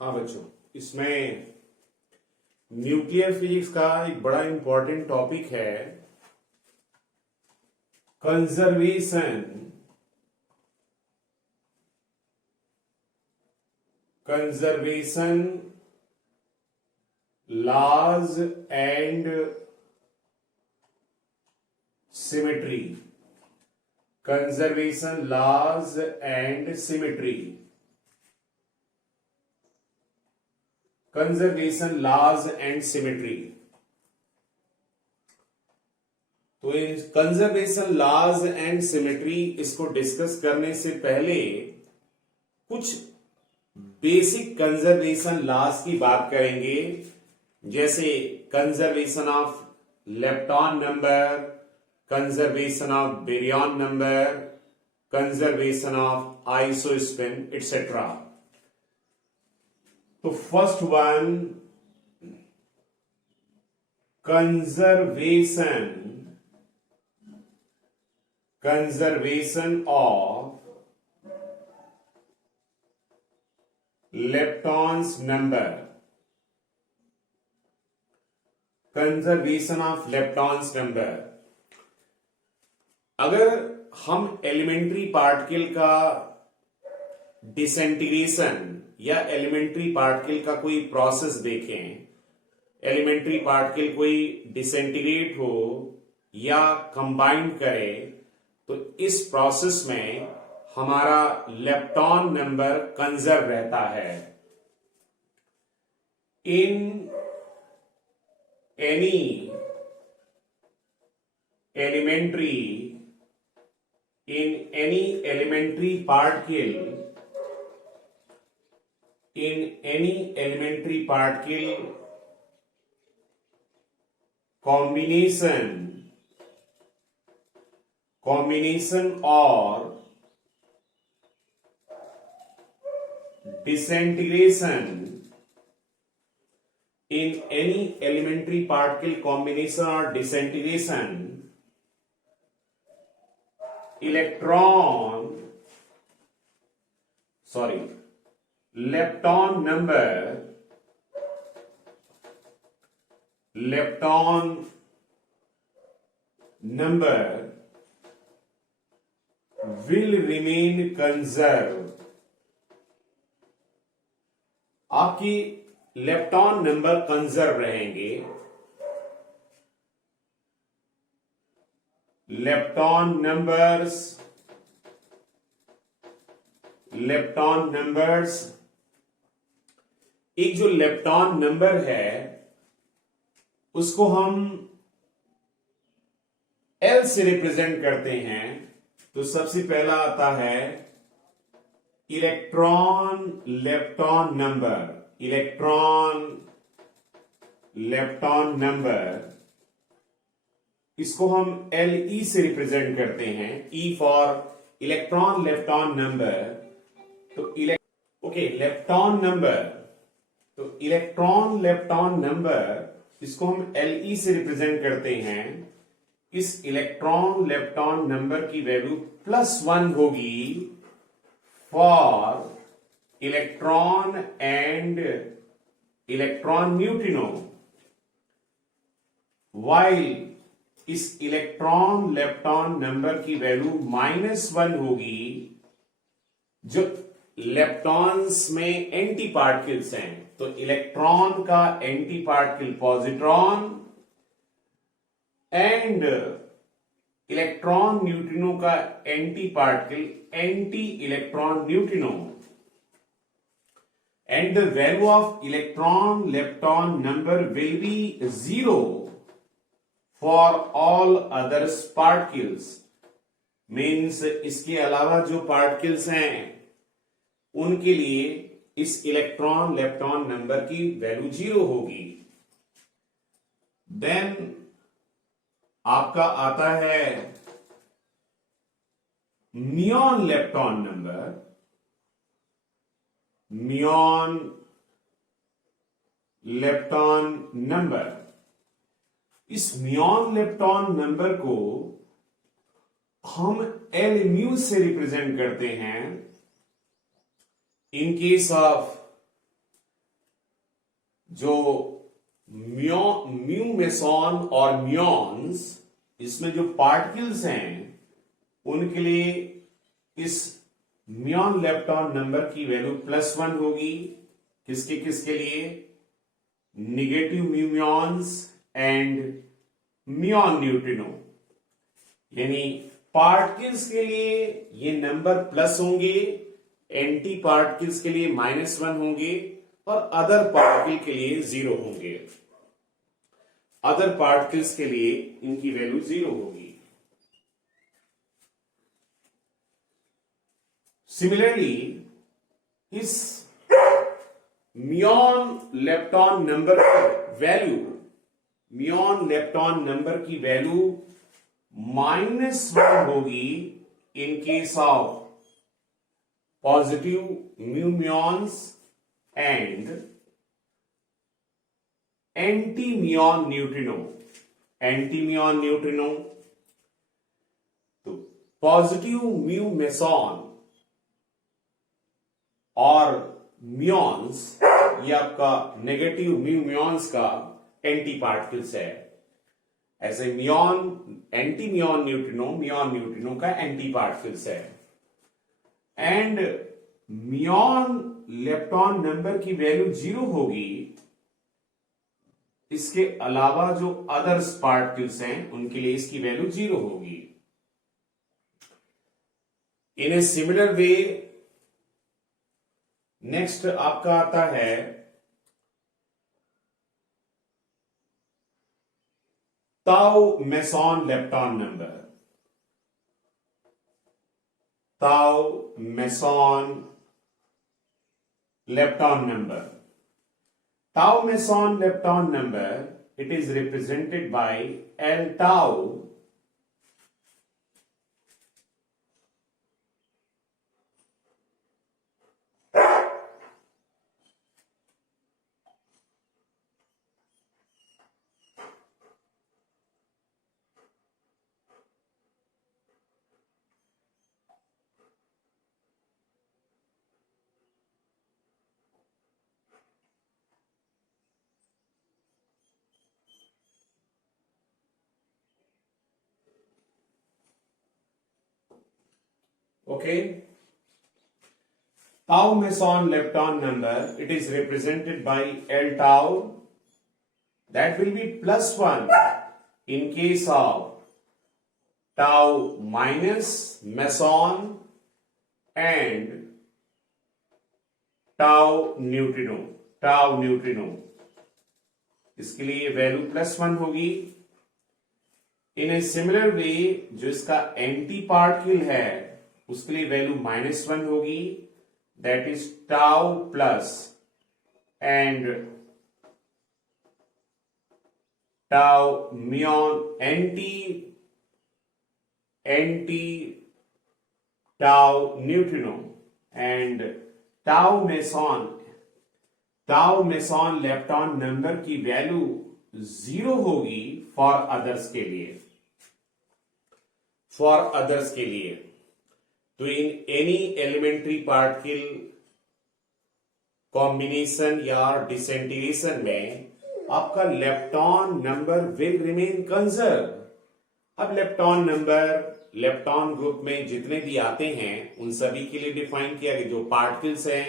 हाँ बच्चों, इसमें न्यूक्लियर फिजिक्स का एक बड़ा इंपॉर्टेंट टॉपिक है conservation conservation laws and symmetry conservation laws and symmetry conservation laws and symmetry. तो इन कंजर्वेशन लॉज एंड सिमेट्री इसको डिस्कस करने से पहले कुछ बेसिक कंजर्वेशन लॉज की बात करेंगे, जैसे conservation of lepton number, conservation of baryon number, conservation of isospin et cetera. तो first one, conservation of leptons number, conservation of leptons number। अगर हम एलिमेंट्री पार्टिकल का डिसइंटीग्रेशन या एलिमेंट्री पार्टिकल का कोई प्रोसेस देखें, एलिमेंट्री पार्टिकल कोई डिसइंटीग्रेट हो या कंबाइंड करे, तो इस प्रोसेस में हमारा लेप्टॉन नंबर कंजर्व रहता है। In any elementary particle combination or disintegration in any elementary particle combination or disintegration, lepton number will remain conserved। आपकी लेप्टॉन नंबर कंजर्व रहेंगे। लेप्टॉन नंबर्स एक जो लेप्टॉन नंबर है उसको हम एल से रिप्रेजेंट करते हैं। तो सबसे पहला आता है इलेक्ट्रॉन लेप्टॉन नंबर, इसको हम एल ई से रिप्रेजेंट करते हैं, E for electron lepton number. तो लेप्टॉन नंबर, तो इलेक्ट्रॉन लेप्टॉन नंबर इसको हम एल ई से रिप्रेजेंट करते हैं। इस इलेक्ट्रॉन लेप्टॉन नंबर की वैल्यू +1 होगी for electron and electron neutrino, while इस इलेक्ट्रॉन लेप्टॉन नंबर की वैल्यू -1 होगी जो लेप्टॉन्स में एंटी पार्टिकल्स हैं। तो इलेक्ट्रॉन का anti particle positron and electron neutrino का anti particle anti electron neutrino, and the value of electron lepton number will be 0 for all others particles. Means इसके अलावा जो पार्टिकल्स हैं उनके लिए इस इलेक्ट्रॉन लेप्टॉन नंबर की वैल्यू 0 होगी। देन आपका आता है नियॉन लेप्टॉन नंबर। इस नियॉन लेप्टॉन नंबर को हम एल म्यू से रिप्रेजेंट करते हैं इन केस ऑफ जो म्यू मेसॉन और म्यून्स, इसमें जो पार्टिकल्स हैं उनके लिए इस म्यून लेप्टॉन नंबर की वैल्यू +1 होगी। किसके किसके लिए? निगेटिव म्यून्स एंड म्यून न्यूट्रिनो, यानी पार्टिकल्स के लिए ये नंबर प्लस होंगे, एंटी पार्टिकल्स के लिए -1 होंगे और अदर पार्टिकल के लिए 0 होंगे। अदर पार्टिकल्स के लिए इनकी वैल्यू 0 होगी। सिमिलरली इस म्यून लेप्टॉन नंबर की वैल्यू, म्यून लेप्टॉन नंबर की वैल्यू -1 होगी in case of positive mu muons and anti muon neutrino. Anti muon neutrino तो पॉजिटिव म्यू मेसॉन और म्यून्स, ये आपका नेगेटिव म्यू म्यून्स का एंटी पार्टिकल्स है। ऐसे म्यून, एंटी म्यून न्यूट्रिनो का एंटी पार्टिकल्स है। एंड म्यून लेप्टॉन नंबर की वैल्यू 0 होगी। इसके अलावा जो अदर्स पार्टिकल्स हैं उनके लिए इसकी वैल्यू 0 होगी। इन ए सिमिलर वे नेक्स्ट आपका आता है tau meson lepton number. Tau meson lepton number. Tau meson lepton number, it is represented by L tau okay. Tau meson lepton number, it is represented by L tau, that will be +1 in case of tau minus meson and tau neutrino। tau neutrino इसके लिए value +1 होगी। इन a similar way जो इसका anti particle है उसके लिए value -1 होगी, that is tau plus and tau muon anti tau neutrino and tau meson lepton number की वैल्यू 0 होगी फॉर अदर्स के लिए। तो in any elementary particle combination या डिसेंटिलेशन में आपका lepton number will remain conserve. अब लेप्टॉन नंबर लेप्टॉन ग्रुप में जितने भी आते हैं उन सभी के लिए डिफाइन किया कि जो पार्टिकल्स हैं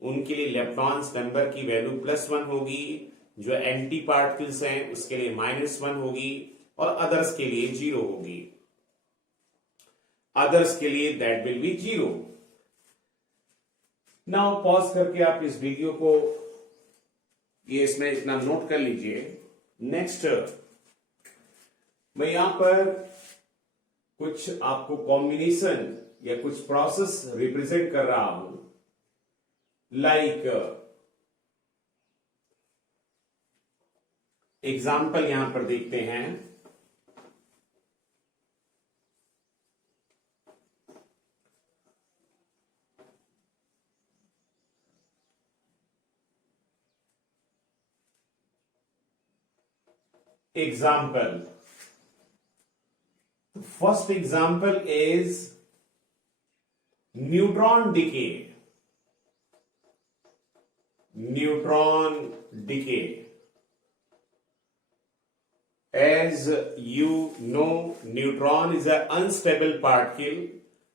उनके लिए लेप्टॉन्स नंबर की वैल्यू +1 होगी, जो एंटी पार्टिकल्स हैं उसके लिए -1 होगी और अदर्स के लिए 0 होगी। अदर्स के लिए that will be 0। Now pause करके आप इस वीडियो को ये इसमें इतना नोट कर लीजिए। नेक्स्ट मैं यहां पर कुछ आपको कॉम्बिनेशन या कुछ प्रोसेस रिप्रेजेंट कर रहा हूं, लाइक एग्जाम्पल यहां पर देखते हैं। Example. The first example is neutron decay. neutron decay. As you know, neutron is an unstable particle.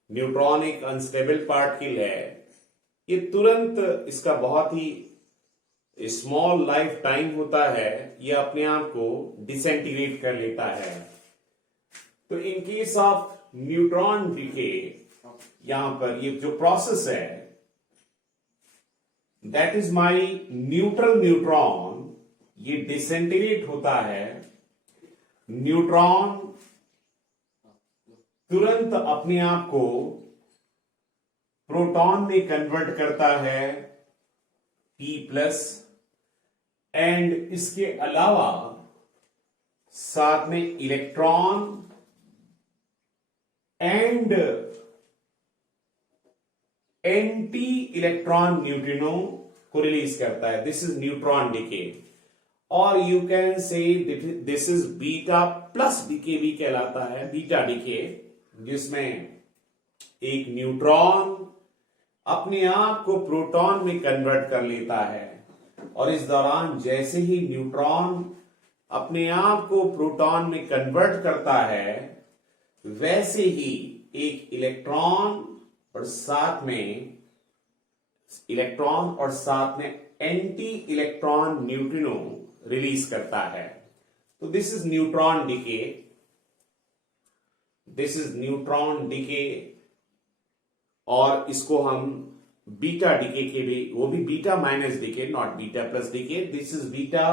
Neutron एक अनस्टेबल पार्टिकल है. ये तुरंत इसका बहुत ही स्मॉल लाइफ टाइम होता है, ये अपने आप को डिसइंटीग्रेट कर लेता है. तो इन केस ऑफ न्यूट्रॉन डिके, यहां पर ये जो प्रोसेस है, that is my neutral neutron, ये डिसइंटीग्रेट होता है. न्यूट्रॉन तुरंत अपने आप को प्रोटॉन में कन्वर्ट करता है, P+, एंड इसके अलावा साथ में electron and anti electron neutrino को रिलीज करता है. दिस इज न्यूट्रॉन डिके, और यू कैन से this is beta plus decay भी कहलाता है. बीटा डिके, जिसमें एक न्यूट्रॉन अपने आप को प्रोटॉन में कन्वर्ट कर लेता है, और इस दौरान जैसे ही न्यूट्रॉन अपने आप को प्रोटॉन में कन्वर्ट करता है, वैसे ही एक इलेक्ट्रॉन और साथ में एंटी इलेक्ट्रॉन न्यूट्रिनो रिलीज करता है. तो this is neutron decay. This is neutron decay, और इसको हम बीटा डिके के भी, वो भी beta minus decay, not beta plus decay. This is beta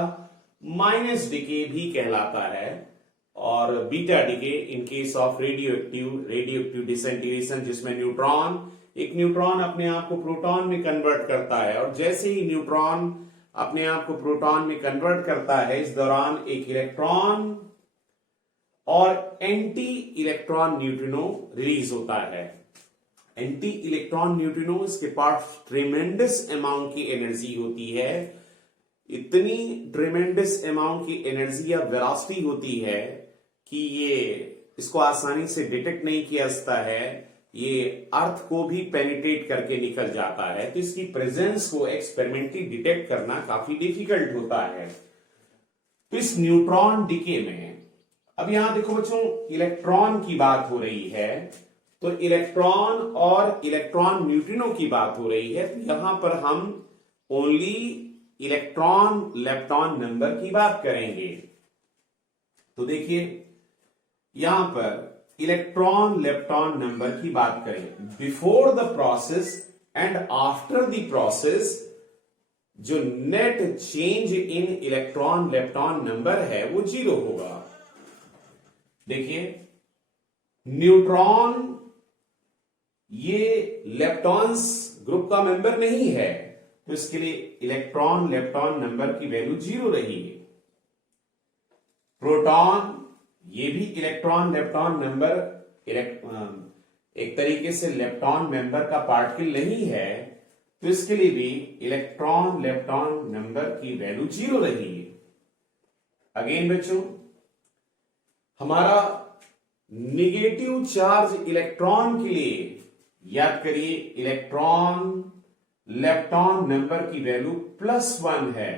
minus decay भी कहलाता है. और beta decay in case of radioactive disintegration, जिसमें एक न्यूट्रॉन अपने आप को प्रोटॉन में कन्वर्ट करता है, और जैसे ही न्यूट्रॉन अपने आप को प्रोटॉन में कन्वर्ट करता है, इस दौरान एक इलेक्ट्रॉन और एंटी इलेक्ट्रॉन न्यूट्रिनो रिलीज होता है. एंटी इलेक्ट्रॉन न्यूट्रिनो, इसके पास ट्रेमेंडस अमाउंट की एनर्जी होती है. इतनी ट्रेमेंडस अमाउंट की एनर्जी या वेलोसिटी होती है कि ये इसको आसानी से डिटेक्ट नहीं किया जाता है. ये अर्थ को भी पेनिट्रेट करके निकल जाता है. तो इसकी प्रेजेंस को एक्सपेरिमेंटली डिटेक्ट करना काफी डिफिकल्ट होता है. तो इस न्यूट्रॉन डिके में, अब यहां देखो बच्चों, इलेक्ट्रॉन की बात हो रही है, तो इलेक्ट्रॉन और इलेक्ट्रॉन न्यूट्रिनो की बात हो रही है. तो यहां पर हम ओनली इलेक्ट्रॉन लेप्टॉन नंबर की बात करेंगे. तो देखिए, यहां पर इलेक्ट्रॉन लेप्टॉन नंबर की बात करें. Before the process and after the process, जो net change in electron lepton number है वो 0 होगा. देखिए, न्यूट्रॉन ये लेप्टॉन्स ग्रुप का मेंबर नहीं है, तो इसके लिए इलेक्ट्रॉन लेप्टॉन नंबर की वैल्यू 0 रहेगी. प्रोटॉन, ये भी इलेक्ट्रॉन लेप्टॉन नंबर, एक तरीके से लेप्टॉन मेंबर का पार्टिकल नहीं है, तो इसके लिए भी इलेक्ट्रॉन लेप्टॉन नंबर की वैल्यू 0 रहेगी. अगेन बच्चों, हमारा निगेटिव चार्ज इलेक्ट्रॉन के लिए याद करिए, इलेक्ट्रॉन लेप्टॉन नंबर की वैल्यू +1 है,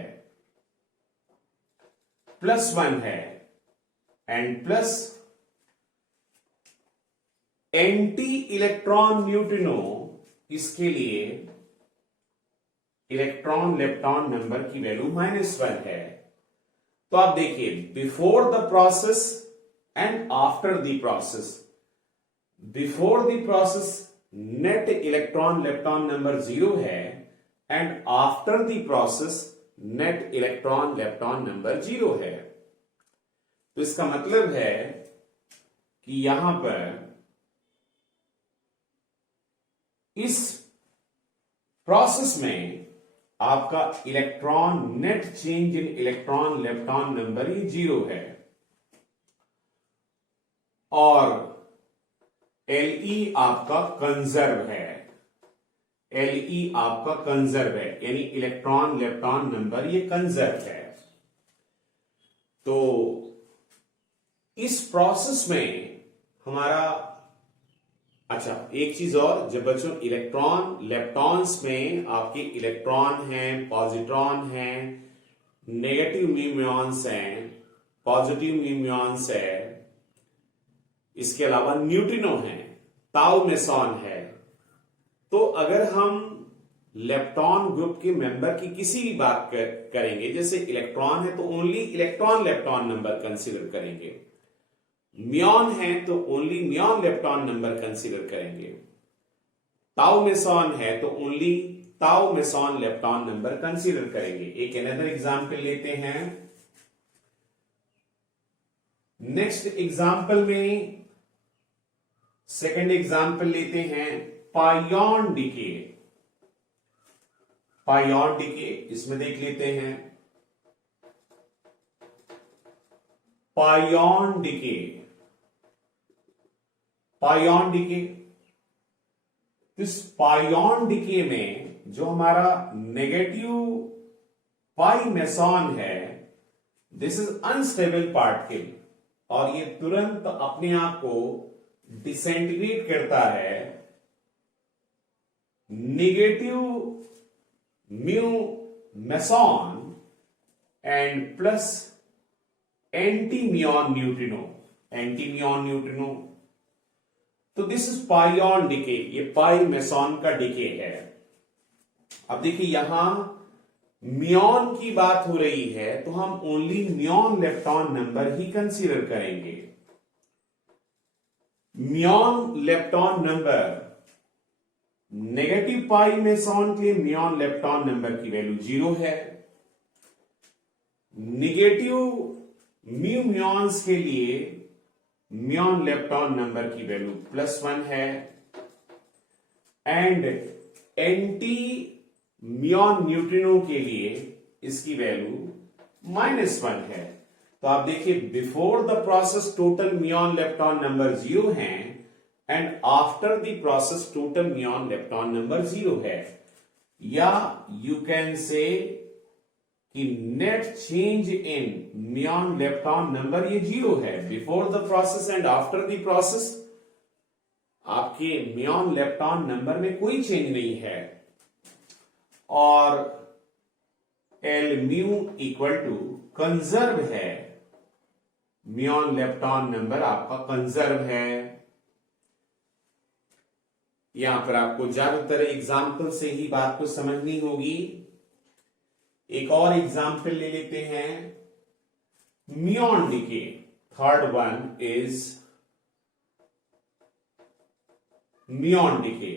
and plus anti electron neutrino, इसके लिए इलेक्ट्रॉन लेप्टॉन नंबर की वैल्यू -1 है. तो आप देखिए, before the process and after the process. Before the process net electron lepton number 0 है, and after the process net electron lepton number 0 है. तो इसका मतलब है कि यहां पर इस प्रोसेस में आपका electron net change in electron lepton number ही 0 है, और Le आपका कंजर्व है. Le आपका कंजर्व है, यानी इलेक्ट्रॉन लेप्टॉन नंबर ये कंजर्व है. तो इस प्रोसेस में हमारा अच्छा, एक चीज और, जब बच्चों इलेक्ट्रॉन लेप्टॉन्स में आपके इलेक्ट्रॉन हैं, पॉजिट्रॉन हैं, नेगेटिव म्यूऑन्स हैं, पॉजिटिव म्यूऑन्स है, इसके अलावा न्यूट्रिनो है, ताउ मेसॉन है, तो अगर हम लेप्टॉन ग्रुप के मेंबर की किसी भी बात करेंगे, जैसे इलेक्ट्रॉन है तो only electron lepton number consider करेंगे, म्यूऑन है तो only muon lepton number consider करेंगे, ताउ मेसॉन है तो ओनली ताउ मेसॉन लेप्टॉन नंबर कंसीडर करेंगे। एक अनदर एग्जांपल लेते हैं। नेक्स्ट एग्जांपल में सेकंड एग्जांपल लेते हैं पाइऑन डिके। पाइऑन डिके, इसमें देख लेते हैं पाइऑन डिके। पाइऑन डिके, इस पाइऑन डिके में जो हमारा नेगेटिव पाई मेसॉन है, दिस इज अनस्टेबल पार्टिकल, और ये तुरंत अपने आप को डिसेंटीग्रेट करता है negative mu meson and plus anti muon neutrino. Anti muon neutrino, तो दिस इज पाइऑन डिके, ये पाई मेसॉन का डिके है। अब देखिए यहां म्यूऑन की बात हो रही है तो हम ओनली म्यूऑन लेप्टॉन नंबर ही कंसीडर करेंगे। म्यूऑन लेप्टॉन नंबर, नेगेटिव पाई मेसॉन के म्यूऑन लेप्टॉन नंबर की वैल्यू 0 है, नेगेटिव म्यू म्यूऑन्स के लिए म्यूऑन लेप्टॉन नंबर की वैल्यू +1 है, एंड एंटी म्यूऑन न्यूट्रिनो के लिए इसकी वैल्यू -1 है। तो आप देखिए before the process total muon lepton number 0 है, and after the process total muon lepton number 0 है, या यू कैन से कि net change in muon lepton number ये 0 है before the process and after the process. आपके muon lepton number में कोई change नहीं है, और L mu equal to conserve है, म्यूऑन लेप्टॉन नंबर आपका कंजर्व है। यहां पर आपको ज्यादातर एग्जाम्पल से ही बात को समझनी होगी। एक और एग्जाम्पल ले लेते हैं, muon decay. Third one is muon decay.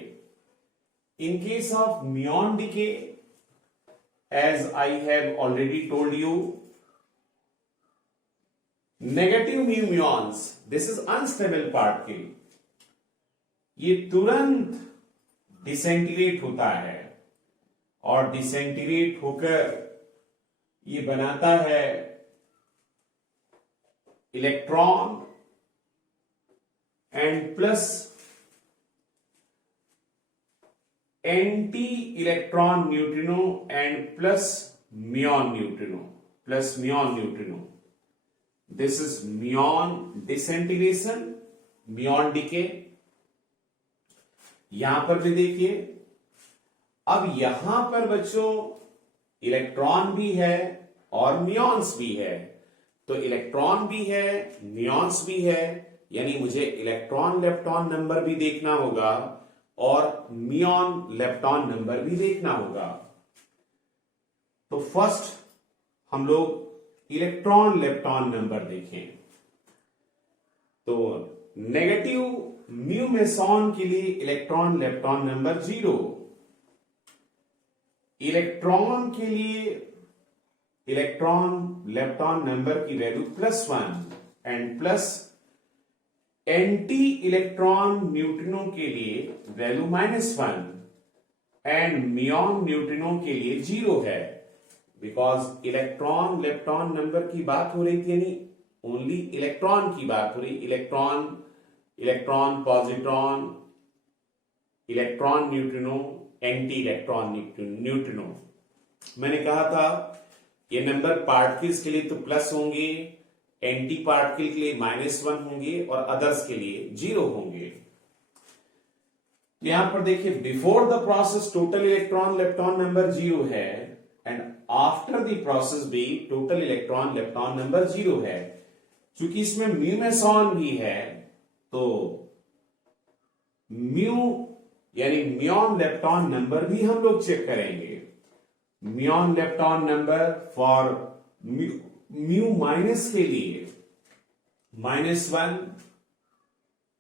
In case of muon decay, as I have already told you, negative mu muons, this is unstable particle, ये तुरंत डिसेंटीग्रेट होता है, और डिसेंटीग्रेट होकर ये बनाता है electron and plus anti electron neutrino and plus muon neutrino, plus muon neutrino. This is muon disintegration, muon decay. यहां पर भी देखिए, अब यहां पर बच्चों इलेक्ट्रॉन भी है और म्यूऑन्स भी है, तो इलेक्ट्रॉन भी है, म्यूऑन्स भी है, यानी मुझे इलेक्ट्रॉन लेप्टॉन नंबर भी देखना होगा और म्यूऑन लेप्टॉन नंबर भी देखना होगा। तो फर्स्ट हम लोग इलेक्ट्रॉन लेप्टॉन नंबर देखें। तो नेगेटिव म्यू मेसॉन के लिए इलेक्ट्रॉन लेप्टॉन नंबर 0, इलेक्ट्रॉन के लिए इलेक्ट्रॉन लेप्टॉन नंबर की value +1 and plus anti electron neutrino के लिए वैल्यू -1 एंड म्यूऑन न्यूट्रिनो के लिए 0 है, बिकॉज इलेक्ट्रॉन लेप्टॉन नंबर की बात हो रही थी, यानी ओनली इलेक्ट्रॉन की बात हो रही। Electron, electron positron, electron neutrino, anti electron neutrino. मैंने कहा था ये नंबर पार्टिकल्स के लिए तो प्लस होंगे, एंटी पार्टिकल के लिए -1 होंगे और अदर्स के लिए 0 होंगे। तो यहां पर देखिए before the process total electron lepton number 0 है एंड आफ्टर द प्रोसेस भी टोटल इलेक्ट्रॉन लेप्टॉन नंबर 0 है। चूंकि इसमें म्यू मेसॉन भी है तो म्यू यानी म्योन लेप्टॉन नंबर भी हम लोग चेक करेंगे। Muon lepton number for mu minus के लिए -1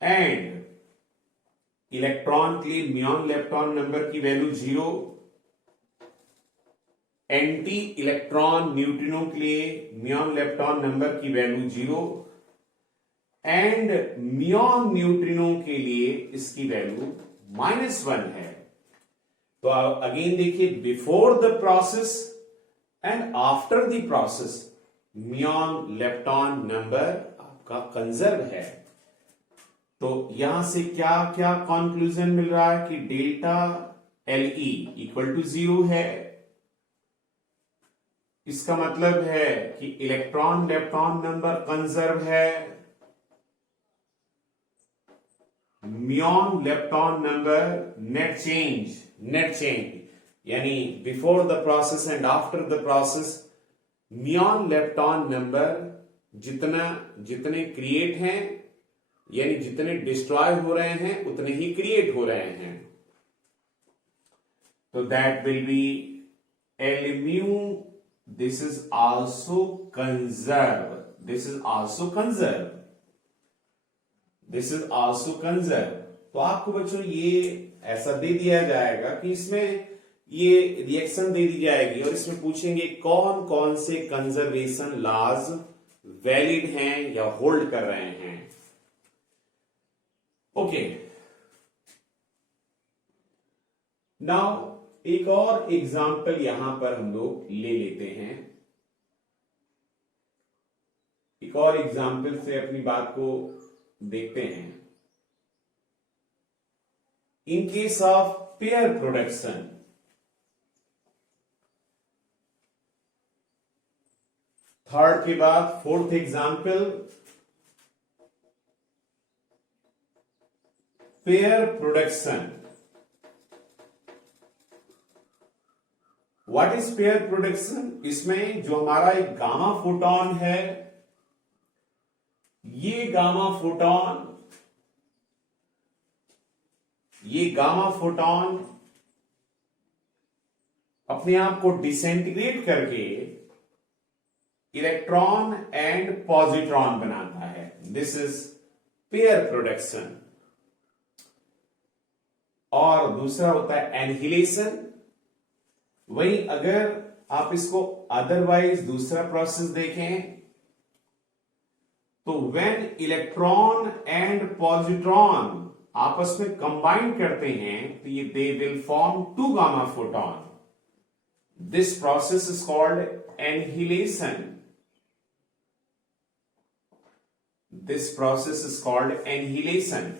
एंड इलेक्ट्रॉन के लिए म्योन लेप्टॉन नंबर की वैल्यू 0, एंटी इलेक्ट्रॉन न्यूट्रिनो के लिए म्योन लेप्टॉन नंबर की वैल्यू 0 एंड म्योन न्यूट्रिनो के लिए इसकी वैल्यू -1 है। तो अगेन देखिए before the process and after the process muon lepton number आपका कंजर्व है। तो यहां से क्या क्या कंक्लूजन मिल रहा है कि डेल्टा LE इक्वल टू 0 है। इसका मतलब है कि इलेक्ट्रॉन लेप्टॉन नंबर कंजर्व है। म्योन लेप्टॉन नंबर नेट चेंज यानी before the process and after the process muon lepton number जितने क्रिएट हैं यानी जितने डिस्ट्रॉय हो रहे हैं उतने ही क्रिएट हो रहे हैं। तो that will be L mu, this is also conserve, this is also conserve। तो आपको बच्चों ये ऐसा दे दिया जाएगा कि इसमें ये रिएक्शन दे दी जाएगी और इसमें पूछेंगे कौन कौन से कंजर्वेशन लॉज वैलिड हैं या होल्ड कर रहे हैं। ओके, नाउ एक और एग्जाम्पल यहां पर हम लोग ले लेते हैं। एक और एग्जाम्पल से अपनी बात को देखते हैं। In case of pair production, third के बाद fourth example, pair production. What is pair production? इसमें जो हमारा एक गामा फोटॉन है, ये गामा फोटॉन अपने आप को डिसइंटीग्रेट करके इलेक्ट्रॉन एंड पॉजिट्रॉन बनाता है। This is pair production. और दूसरा होता है एनहिलेशन। वही अगर आप इसको अदरवाइज दूसरा प्रोसेस देखें तो व्हेन इलेक्ट्रॉन एंड पॉजिट्रॉन आपस में कंबाइन करते हैं तो ये they will form 2 gamma photon. This process is called annihilation. This process is called annihilation.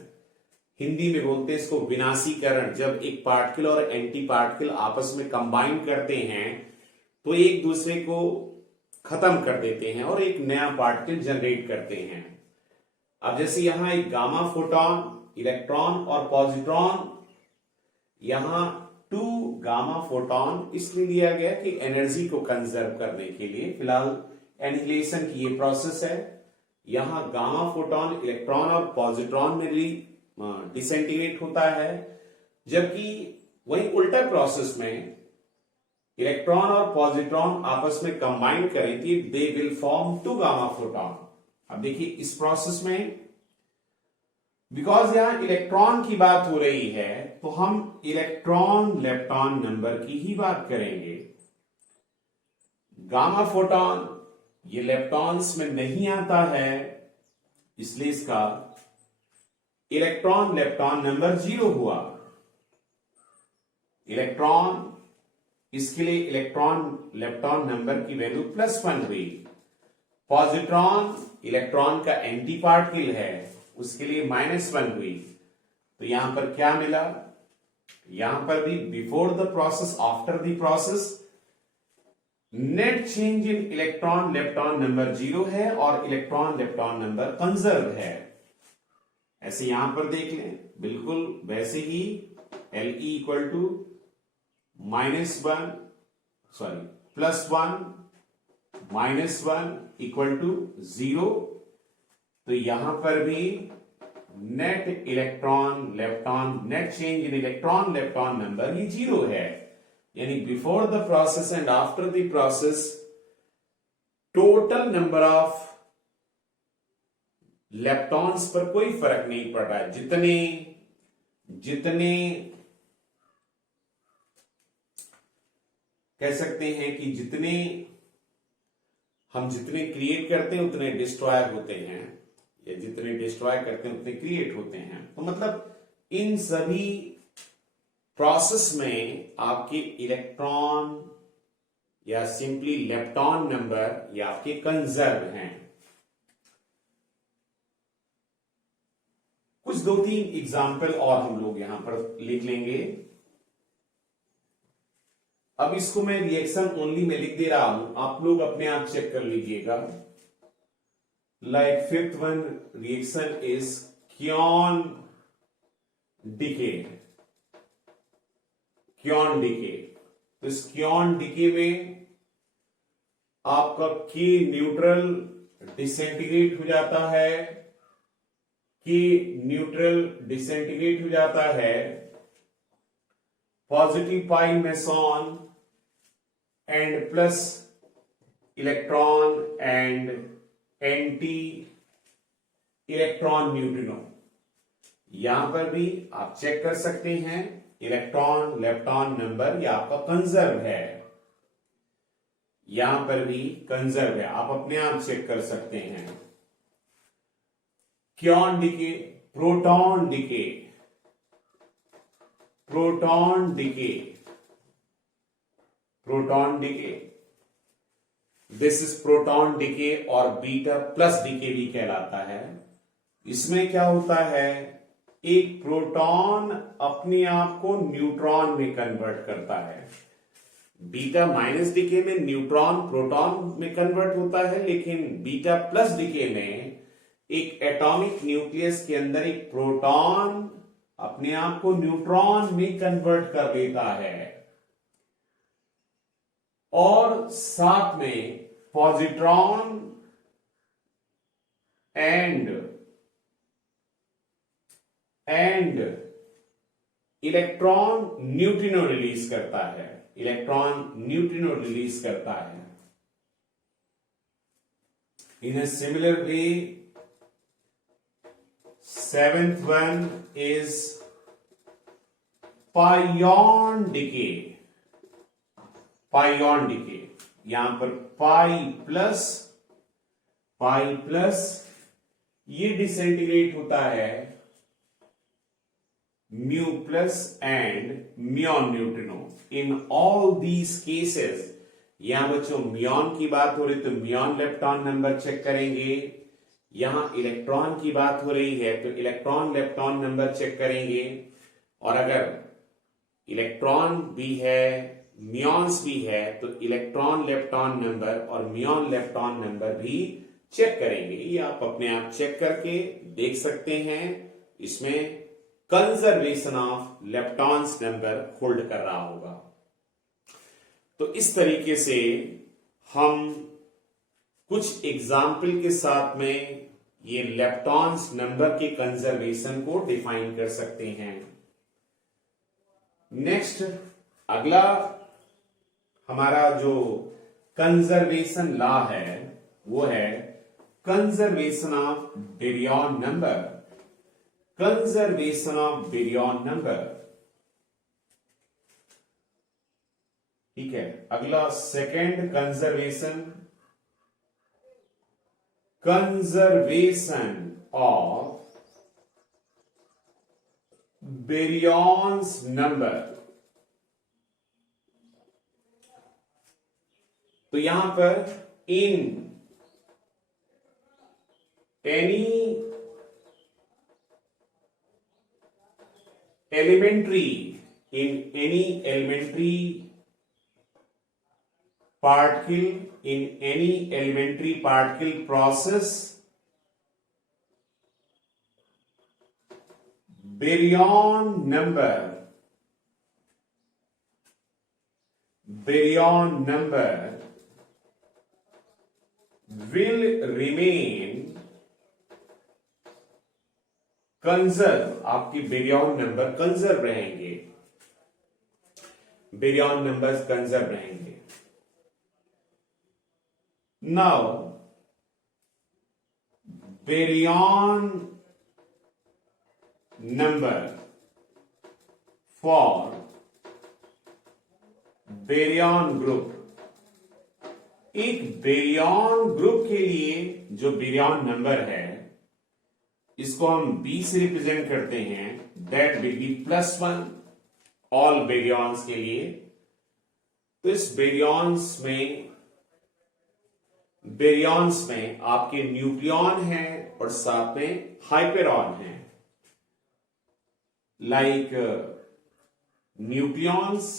Hindi में बोलते हैं इसको विनाशीकरण। जब एक पार्टिकल और एंटी पार्टिकल आपस में कंबाइन करते हैं तो एक दूसरे को खत्म कर देते हैं और एक नया पार्टिकल जनरेट करते हैं। अब जैसे यहां एक गामा फोटॉन, इलेक्ट्रॉन और पॉजिट्रॉन, यहां 2 गामा फोटॉन इसलिए लिया गया कि एनर्जी को कंजर्व करने के लिए। फिलहाल एनहिलेशन की ये प्रोसेस है। यहां गामा फोटॉन इलेक्ट्रॉन और पॉजिट्रॉन में डिसइंटीग्रेट होता है, जबकि वही उल्टा प्रोसेस में इलेक्ट्रॉन और पॉजिट्रॉन आपस में कंबाइन करें तो they will form 2 gamma photon. अब देखिए इस प्रोसेस में बिकॉज यहां इलेक्ट्रॉन की बात हो रही है तो हम इलेक्ट्रॉन लेप्टॉन नंबर की ही बात करेंगे। गामा फोटॉन ये लेप्टॉन्स में नहीं आता है, इसलिए इसका इलेक्ट्रॉन लेप्टॉन नंबर 0 हुआ। इलेक्ट्रॉन, इसके लिए इलेक्ट्रॉन लेप्टॉन नंबर की वैल्यू +1 हुई। पॉजिट्रॉन इलेक्ट्रॉन का एंटी पार्टिकल है, उसके लिए -1 हुई। तो यहां पर क्या मिला? यहां पर भी before the process after the process net change in electron lepton number 0 है और इलेक्ट्रॉन लेप्टॉन नंबर कंजर्व है। ऐसे यहां पर देख लें, बिल्कुल वैसे ही LE equal to -1, sorry +1 -1 equal to 0। तो यहां पर भी net electron lepton, net change in electron lepton number ये 0 है। यानी before the process and after the process total number of leptons पर कोई फर्क नहीं पड़ रहा है। जितने जितने कह सकते हैं कि जितने हम जितने क्रिएट करते हैं उतने डिस्ट्रॉय होते हैं, या जितने डिस्ट्रॉय करते हैं उतने क्रिएट होते हैं। तो मतलब इन सभी प्रोसेस में आपके इलेक्ट्रॉन या सिंपली लेप्टॉन नंबर ये आपके कंजर्व हैं। कुछ 2-3 एग्जाम्पल और हम लोग यहां पर लिख लेंगे। अब इसको मैं रिएक्शन ओनली में लिख दे रहा हूं, आप लोग अपने आप चेक कर लीजिएगा। Like fifth one reaction is kaon decay. Kaon decay, तो इस क्योन डिके में आपका के न्यूट्रल डिसेंटीग्रेट हो जाता है, के न्यूट्रल डिसेंटीग्रेट हो जाता है, positive pi meson and plus electron and anti electron neutrino. यहां पर भी आप चेक कर सकते हैं, इलेक्ट्रॉन लेप्टॉन नंबर ये आपका कंजर्व है, यहां पर भी कंजर्व है, आप अपने आप चेक कर सकते हैं। Kaon decay, proton decay, proton decay, proton decay, this is proton decay और बीटा प्लस डिके भी कहलाता है। इसमें क्या होता है, एक प्रोटॉन अपने आप को न्यूट्रॉन में कन्वर्ट करता है। बीटा माइनस डिके में न्यूट्रॉन प्रोटॉन में कन्वर्ट होता है, लेकिन बीटा प्लस डिके में एक एटॉमिक न्यूक्लियस के अंदर एक प्रोटॉन अपने आप को न्यूट्रॉन में कन्वर्ट कर लेता है, और साथ में positron and electron neutrino release करता है, इलेक्ट्रॉन न्यूट्रिनो रिलीज करता है। In a similar way seventh one is pion decay. Pion decay, यहां पर पाई प्लस ये डिसेंटीग्रेट होता है mu plus and muon neutrino. In all these cases, यहां बच्चों म्योन की बात हो रही तो म्योन लेप्टॉन नंबर चेक करेंगे, यहां इलेक्ट्रॉन की बात हो रही है तो इलेक्ट्रॉन लेप्टॉन नंबर चेक करेंगे, और अगर इलेक्ट्रॉन भी है म्योन्स भी है तो इलेक्ट्रॉन लेप्टॉन नंबर और म्योन लेप्टॉन नंबर भी चेक करेंगे। ये आप अपने आप चेक करके देख सकते हैं, इसमें conservation of leptons number hold कर रहा होगा। तो इस तरीके से हम कुछ एग्जाम्पल के साथ में ये लेप्टॉन्स नंबर के कंजर्वेशन को डिफाइन कर सकते हैं। नेक्स्ट अगला हमारा जो कंजर्वेशन लॉ है वो है conservation of baryon number. Conservation of baryon number, ठीक है। अगला second conservation, conservation of baryons number. तो यहां पर in any elementary particle, in any elementary particle process, baryon number will remain conserve, आपकी बेरियन नंबर कंजर्व रहेंगे, baryon numbers conserve रहेंगे। Now baryon number for baryon group, एक baryon group के लिए जो बेरियन नंबर है इसको हम B से रिप्रेजेंट करते हैं, दैट विल बी +1 ऑल बेरियंस के लिए। तो इस बेरियंस में आपके न्यूक्लियॉन है और साथ में हाइपेरॉन है। Like nucleons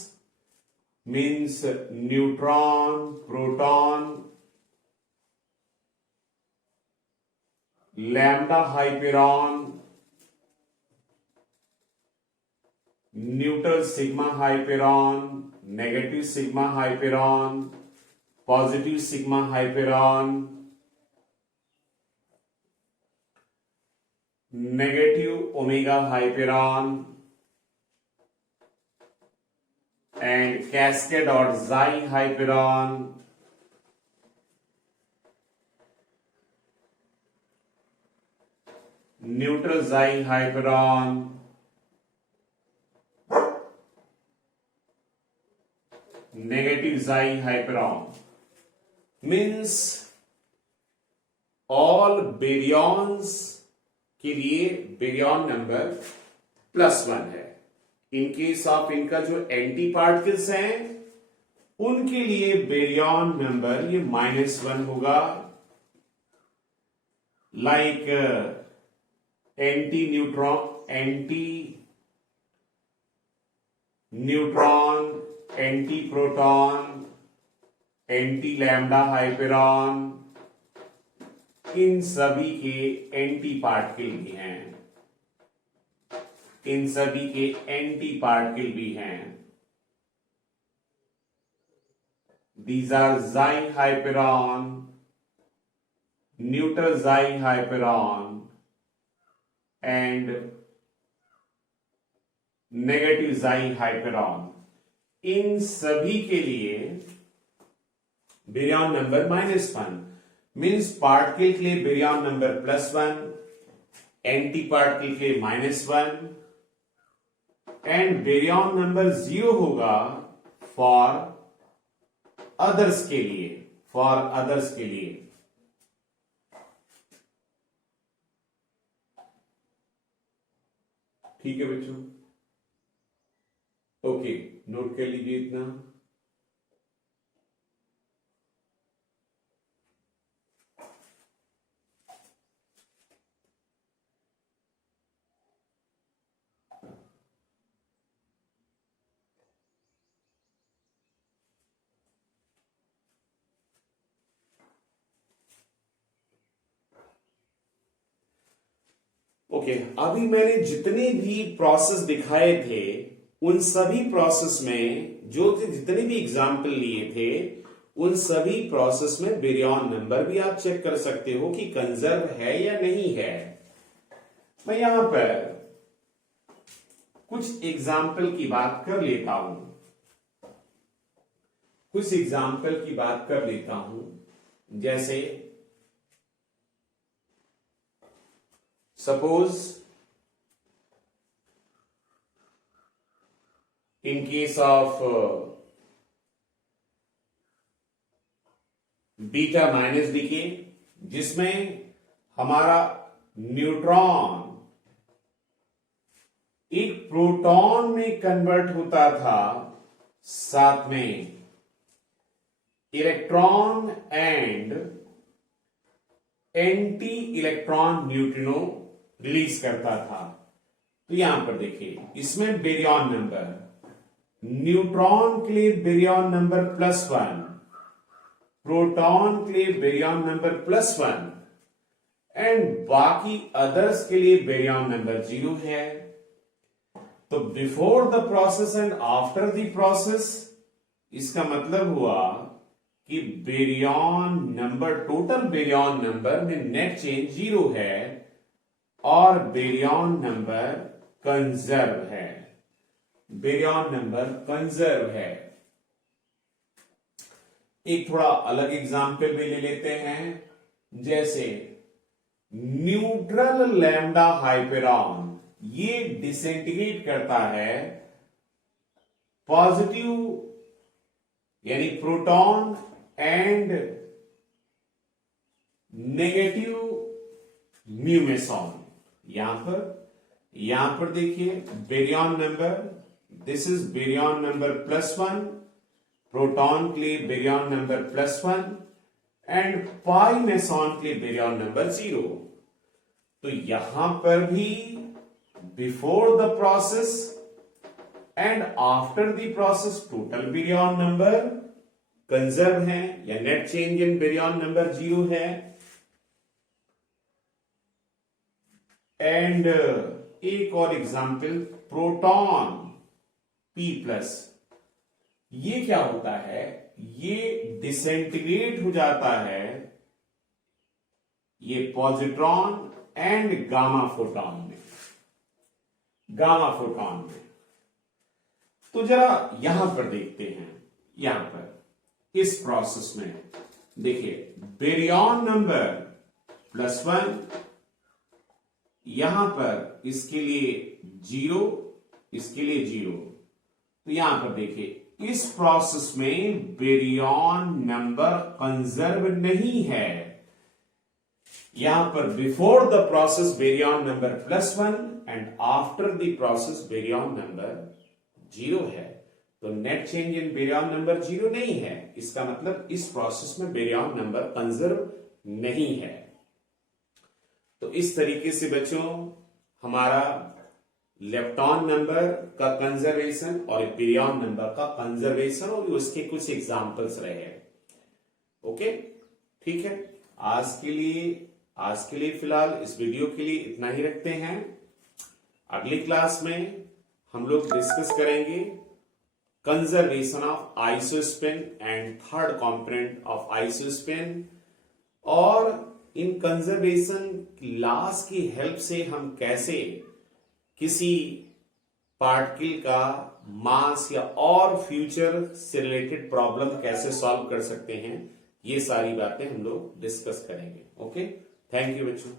means neutron, proton, lambda hyperon, neutral sigma hyperon, negative sigma hyperon, positive sigma hyperon, negative omega hyperon and cascade और जाई हाइपेरॉन, न्यूट्रल जाई हाइपेरॉन, नेगेटिव जाई हाइपेरॉन। मीन्स ऑल बेरियंस के लिए बेरियन नंबर +1 है। इन केस ऑफ इनका जो anti particles हैं उनके लिए बेरियन नंबर ये -1 होगा। Like anti neutron, anti proton, anti lambda hyperon, इन सभी के एंटी पार्टिकल भी हैं, इन सभी के एंटी पार्टिकल भी हैं। These are Xi hyperon, neutral Xi hyperon and negative Xi hyperon। इन सभी के लिए बेरियन नंबर -1 मीन्स पार्टिकल के लिए बेरियन नंबर +1, एंटी पार्टिकल के लिए -1 एंड बेरियन नंबर 0 होगा फॉर अदर्स के लिए, ठीक है बच्चों? ओके, नोट कर लीजिए इतना। ओके, अभी मैंने जितने भी प्रोसेस दिखाए थे उन सभी प्रोसेस में जो जितने भी एग्जाम्पल लिए थे उन सभी प्रोसेस में बेरियन नंबर भी आप चेक कर सकते हो कि कंजर्व है या नहीं है। मैं यहां पर कुछ एग्जाम्पल की बात कर लेता हूं, जैसे suppose in case of beta minus decay, जिसमें हमारा न्यूट्रॉन एक प्रोटॉन में कन्वर्ट होता था, साथ में electron and anti electron neutrino release करता था। तो यहां पर देखिए, इसमें बेरियन नंबर न्यूट्रॉन के लिए बेरियन नंबर +1, प्रोटॉन के लिए बेरियन नंबर +1 एंड बाकी अदर्स के लिए बेरियन नंबर 0 है। तो before the process and after the process, इसका मतलब हुआ कि baryon number, total baryon number में नेट चेंज 0 है और बेरियन नंबर कंजर्व है, बेरियन नंबर कंजर्व है। एक थोड़ा अलग एग्जाम्पल भी ले लेते हैं, जैसे न्यूट्रल लैम्डा हाइपेरॉन, ये डिसइंटीग्रेट करता है पॉजिटिव यानी प्रोटॉन एंड नेगेटिव म्यूमेसॉन। यहां पर देखिए baryon number, this is baryon number +1, proton के लिए baryon number +1 and pi meson के लिए बेरियन नंबर 0। तो यहां पर भी before the process and after the process total baryon number conserve है या net change in baryon number 0 है। एंड एक और एग्जांपल, प्रोटॉन P+, ये क्या होता है, ये डिसइंटीग्रेट हो जाता है ये पॉजिट्रॉन एंड गामा फोटॉन में, गामा फोटॉन में। तो जरा यहां पर देखते हैं, यहां पर इस प्रोसेस में देखिए बेरियन नंबर +1, यहां पर इसके लिए 0, इसके लिए 0। तो यहां पर देखिए इस प्रोसेस में बेरियन नंबर कंजर्व नहीं है। यहां पर before the process baryon number +1 and after the process baryon number 0 है। तो net change in baryon number 0 नहीं है, इसका मतलब इस प्रोसेस में बेरियन नंबर कंजर्व नहीं है। तो इस तरीके से बच्चों हमारा लेप्टॉन नंबर का कंजर्वेशन और बेरियन नंबर का कंजर्वेशन और उसके कुछ एग्जांपल्स रहे हैं। ओके, ठीक है। आज के लिए फिलहाल इस वीडियो के लिए इतना ही रखते हैं। अगली क्लास में हम लोग डिस्कस करेंगे conservation of isospin and third component of isospin, और इन कंजर्वेशन लॉस की हेल्प से हम कैसे किसी पार्टिकल का मास या और फ्यूचर से रिलेटेड प्रॉब्लम कैसे सॉल्व कर सकते हैं, ये सारी बातें हम लोग डिस्कस करेंगे। ओके, थैंक यू बच्चों।